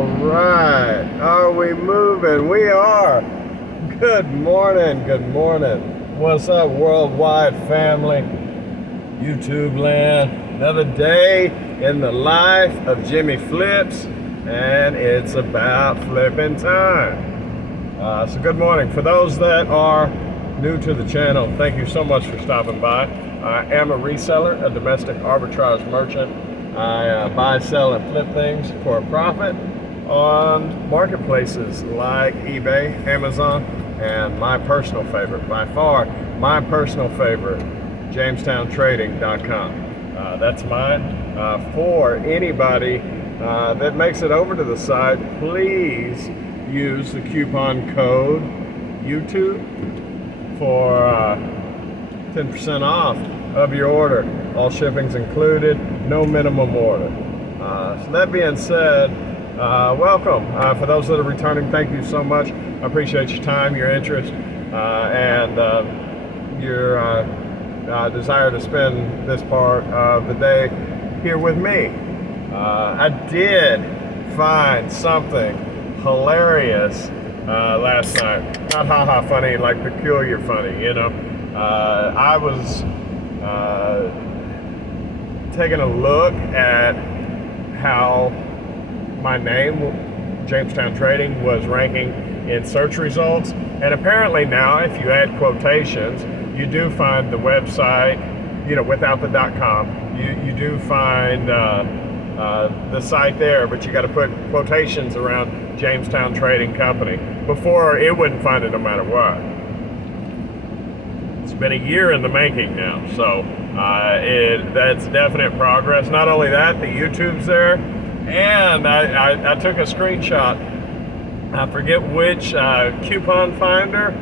All right, are we moving? We are. Good morning, good morning. What's up, worldwide family? YouTube land. Another day in the life of Jimmy Flips, and it's about flipping time. So good morning. For those that are new to the channel, thank you so much for stopping by. I am a reseller, a domestic arbitrage merchant. I buy, sell, and flip things for a profit on marketplaces like eBay, Amazon, and my personal favorite, by far my personal favorite, JamestownTrading.com. That's mine. For anybody that makes it over to the site, please use the coupon code YouTube for 10% off of your order. All shipping's included, no minimum order. So that being said, welcome. For those that are returning, thank you so much. I appreciate your time, your interest, and your desire to spend this part of the day here with me. I did find something hilarious last night. Not haha funny, like peculiar funny, you know. I was taking a look at how my name, Jamestown Trading, was ranking in search results, and apparently now if you add quotations, you do find the website, you know, without the .com, you do find the site there, but you got to put quotations around Jamestown Trading Company. Before, it wouldn't find it no matter what. It's been a year in the making now, so that's definite progress. Not only that, the YouTube's there, and I took a screenshot. I forget which coupon finder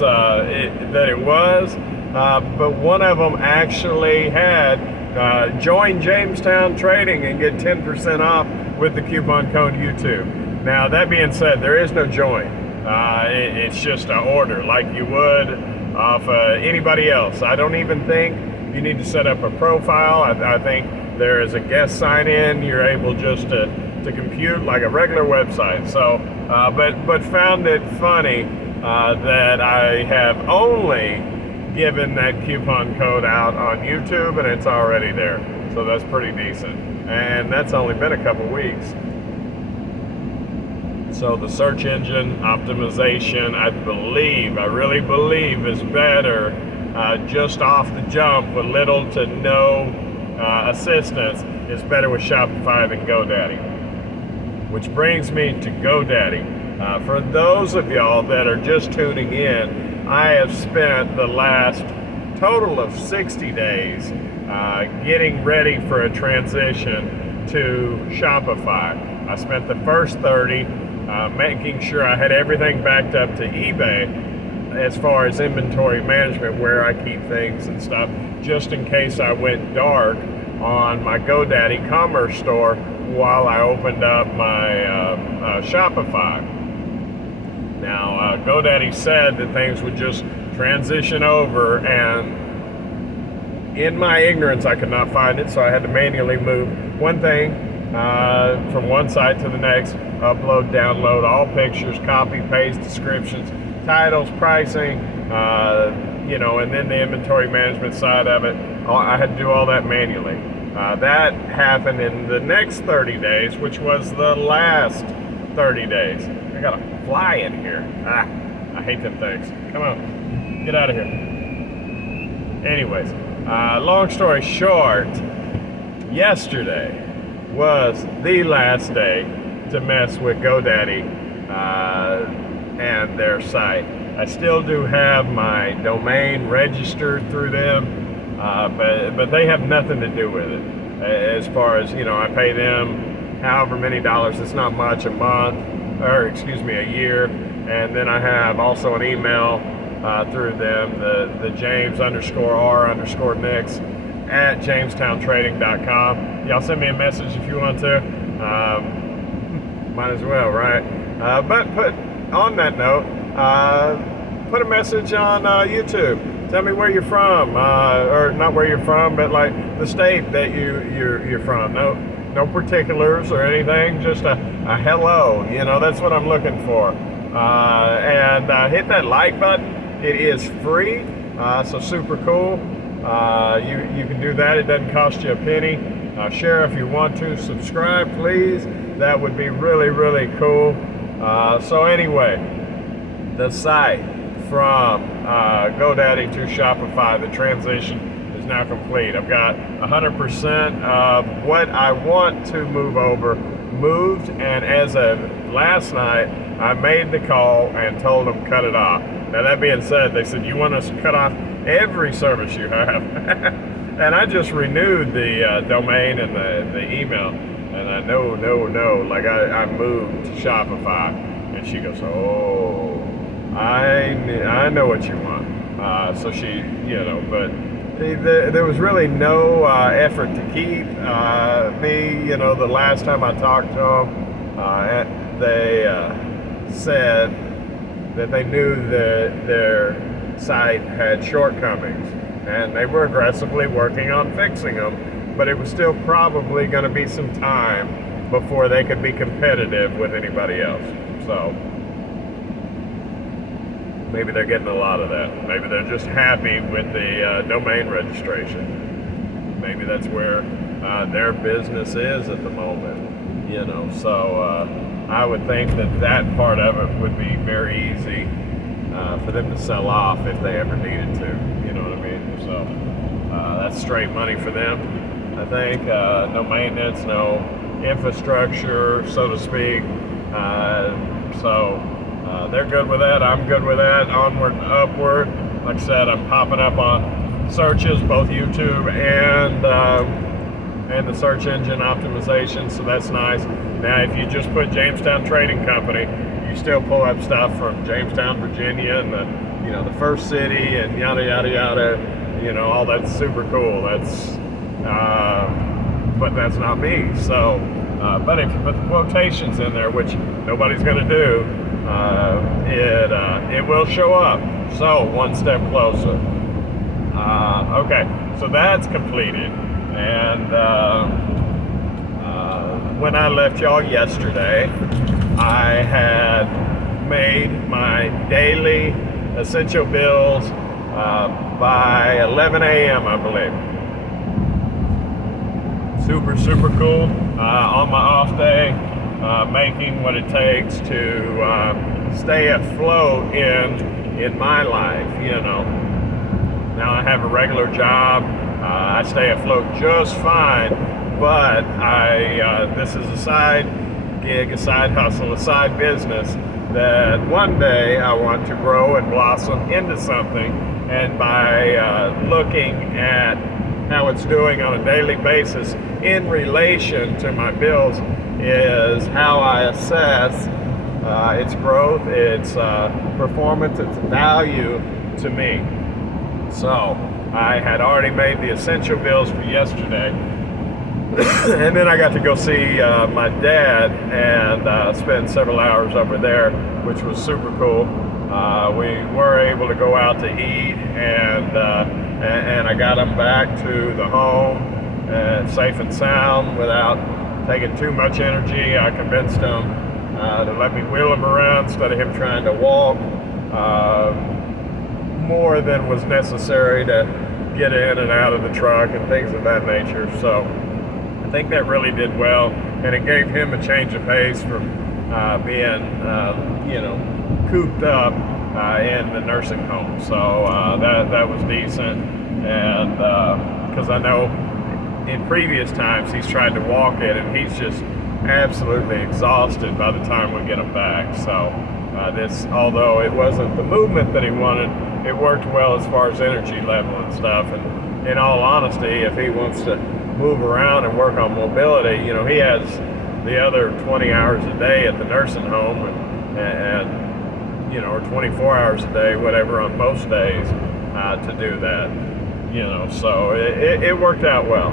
that it was, but one of them actually had join Jamestown Trading and get 10% off with the coupon code YouTube. Now, that being said, there is no join. It's just an order like you would off anybody else. I don't even think you need to set up a profile. I think there is a guest sign in. You're able just to compute like a regular website. So, but found it funny that I have only given that coupon code out on YouTube and it's already there. So that's pretty decent. And that's only been a couple weeks. So the search engine optimization, I really believe is better just off the jump with little to no assistance. Is better with Shopify than GoDaddy. Which brings me to GoDaddy. For those of y'all that are just tuning in, I have spent the last total of 60 days getting ready for a transition to Shopify. I spent the first 30 making sure I had everything backed up to eBay as far as inventory management, where I keep things and stuff, just in case I went dark on my GoDaddy commerce store while I opened up my Shopify. Now, GoDaddy said that things would just transition over, and in my ignorance, I could not find it, so I had to manually move one thing from one site to the next, upload, download all pictures, copy, paste, descriptions, titles, pricing, you know, and then the inventory management side of it. I had to do all that manually. That happened in the next 30 days, which was the last 30 days. I got a fly in here. I hate them things. Come on, get out of here. Anyways, long story short, yesterday was the last day to mess with GoDaddy and their site. I still do have my domain registered through them, but they have nothing to do with it. As far as, you know, I pay them however many dollars, it's not much, a month, or excuse me, a year. And then I have also an email through them, the James_R_Nix at JamestownTrading.com. Y'all send me a message if you want to. Might as well, right? But on that note, put a message on YouTube. Tell me where you're from, or not where you're from, but like the state that you're from. no particulars or anything, just a hello. You know, that's what I'm looking for. And hit that like button. It is free, so super cool. You can do that. It doesn't cost you a penny. Share if you want to. Subscribe, please. That would be really, really cool. So anyway, the site from GoDaddy to Shopify, the transition is now complete. I've got 100% of what I want to move over moved, and as of last night, I made the call and told them cut it off. Now that being said, they said, you want us to cut off every service you have? And I just renewed the domain and the email, and I no, like I moved to Shopify, and she goes, oh, I know what you want. So she, but there was really no effort to keep me. The last time I talked to them, they said that they knew that their site had shortcomings, and they were aggressively working on fixing them, but it was still probably going to be some time before they could be competitive with anybody else. So maybe they're getting a lot of that. Maybe they're just happy with the domain registration. Maybe that's where their business is at the moment, so I would think that part of it would be very easy for them to sell off if they ever needed to, you know what I mean? So that's straight money for them, I think. No maintenance, no infrastructure, so to speak. So they're good with that. I'm good with that. Onward and upward. Like I said, I'm popping up on searches, both YouTube and the search engine optimization, so that's nice. Now, if you just put Jamestown Trading Company, you still pull up stuff from Jamestown, Virginia, and the first city, and yada yada yada. All that's super cool. That's but that's not me. So, but if you put the quotations in there, which nobody's going to do, it will show up. So one step closer. Okay, so that's completed. And when I left y'all yesterday, I had made my daily essential bills by 11 a.m. I believe. Super, super cool. On my off day, making what it takes to stay afloat in my life, Now I have a regular job. I stay afloat just fine, but this is a side gig, a side hustle, a side business that one day I want to grow and blossom into something. And by looking at how it's doing on a daily basis in relation to my bills is how I assess its growth, its performance, its value to me. So I had already made the essential bills for yesterday, and then I got to go see my dad and spend several hours over there, which was super cool. We were able to go out to eat, and I got him back to the home safe and sound without taking too much energy. I convinced him to let me wheel him around instead of him trying to walk more than was necessary to get in and out of the truck and things of that nature. So I think that really did well, and it gave him a change of pace from being cooped up in the nursing home. So that was decent, and because I know in previous times he's tried to walk it, and he's just absolutely exhausted by the time we get him back. So this, although it wasn't the movement that he wanted, it worked well as far as energy level and stuff. And in all honesty, if he wants to move around and work on mobility, he has the other 20 hours a day at the nursing home, and or 24 hours a day, whatever, on most days to do that. So it worked out well.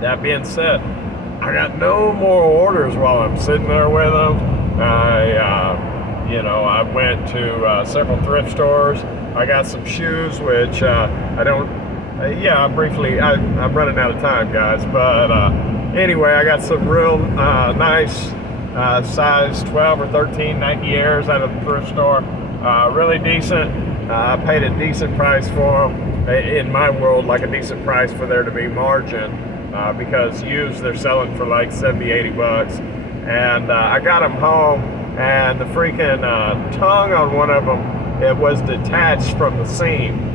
That being said, I got no more orders while I'm sitting there with them. I went to several thrift stores. I got some shoes, which I don't. I'm running out of time, guys. But Anyway, I got some real nice size 12 or 13 Nike Airs out of the thrift store. Really decent. I paid a decent price for them. In my world, like a decent price for there to be margin, because used they're selling for like 70, 80 bucks. And I got them home, and the freaking tongue on one of them, it was detached from the seam.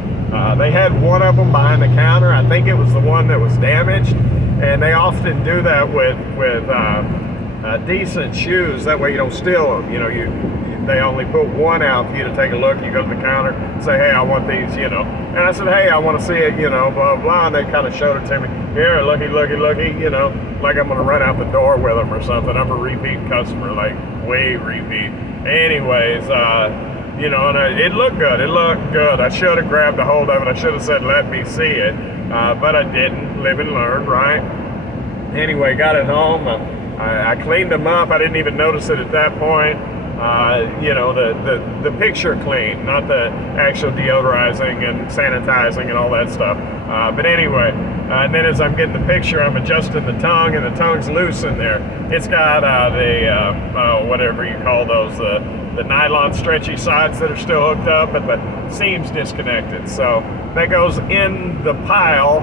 They had one of them behind the counter. I think it was the one that was damaged, and they often do that with decent shoes. That way you don't steal them. You know, they only put one out for you to take a look. You go to the counter, say, hey, I want these, you know. And I said, hey, I want to see it, you know, blah, blah. And they kind of showed it to me. Here, looky, looky, looky, you know, like I'm going to run out the door with them or something. I'm a repeat customer, like way repeat. Anyways, you know, and it looked good. It looked good. I should have grabbed a hold of it. I should have said, let me see it. But I didn't. Live and learn, right? Anyway, got it home. I cleaned them up. I didn't even notice it at that point. You know, the picture clean, not the actual deodorizing and sanitizing and all that stuff. But anyway, and then as I'm getting the picture, I'm adjusting the tongue, and the tongue's loose in there. It's got whatever you call those, the nylon stretchy sides that are still hooked up, but the seam's disconnected. So that goes in the pile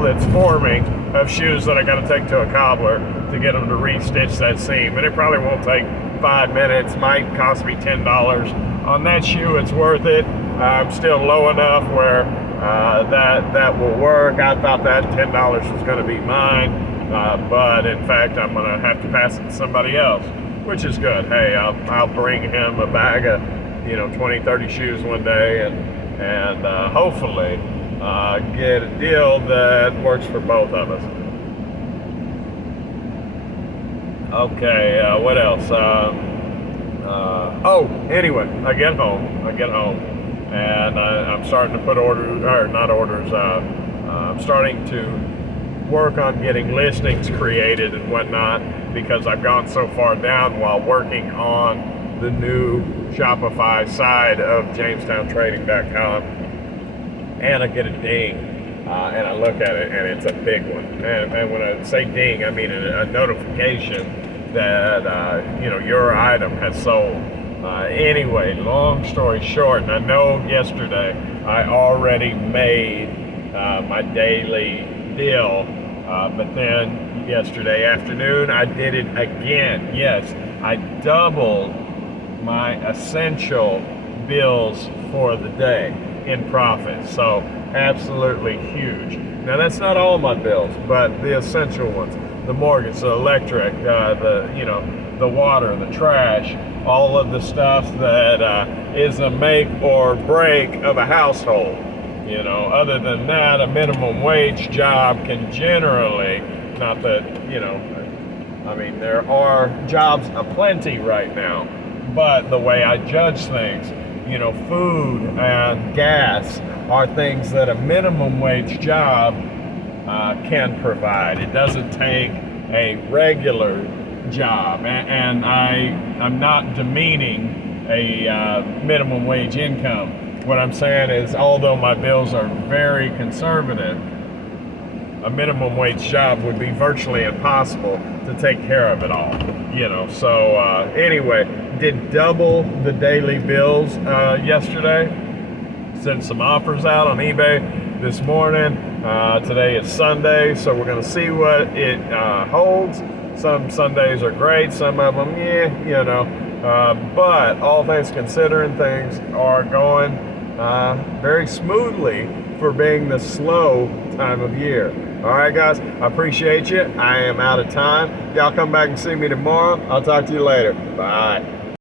that's forming of shoes that I got to take to a cobbler to get them to re-stitch that seam. And it probably won't take 5 minutes, might cost me $10. On that shoe, it's worth it. I'm still low enough where that will work. I thought that $10 was going to be mine, but in fact, I'm going to have to pass it to somebody else, which is good. Hey, I'll bring him a bag of, you know, 20, 30 shoes one day, and hopefully get a deal that works for both of us. Okay, what else? Anyway, I get home, and I'm starting to put I'm starting to work on getting listings created and whatnot, because I've gone so far down while working on the new Shopify side of JamestownTrading.com, and I get a ding, and I look at it, and it's a big one. And when I say ding, I mean a notification that you know, your item has sold. Anyway, long story short, and I know yesterday I already made my daily deal, but then yesterday afternoon I did it again. Yes, I doubled my essential bills for the day in profit. So absolutely huge. Now that's not all my bills, but the essential ones: the mortgage, the electric, the water, the trash, all of the stuff that is a make or break of a household. You know, other than that, a minimum wage job can generally, not that, you know, I mean, there are jobs aplenty right now, but the way I judge things, you know, food and gas are things that a minimum wage job can provide. It doesn't take a regular job, and I'm not demeaning a minimum wage income. What I'm saying is, although my bills are very conservative, a minimum wage job would be virtually impossible to take care of it all, you know. So anyway, did double the daily bills yesterday. Sent some offers out on eBay this morning. Today is Sunday, so we're going to see what it holds. Some Sundays are great, some of them, you know. But all things considering, things are going very smoothly for being the slow time of year. All right, guys, I appreciate you. I am out of time. Y'all come back and see me tomorrow. I'll talk to you later. Bye.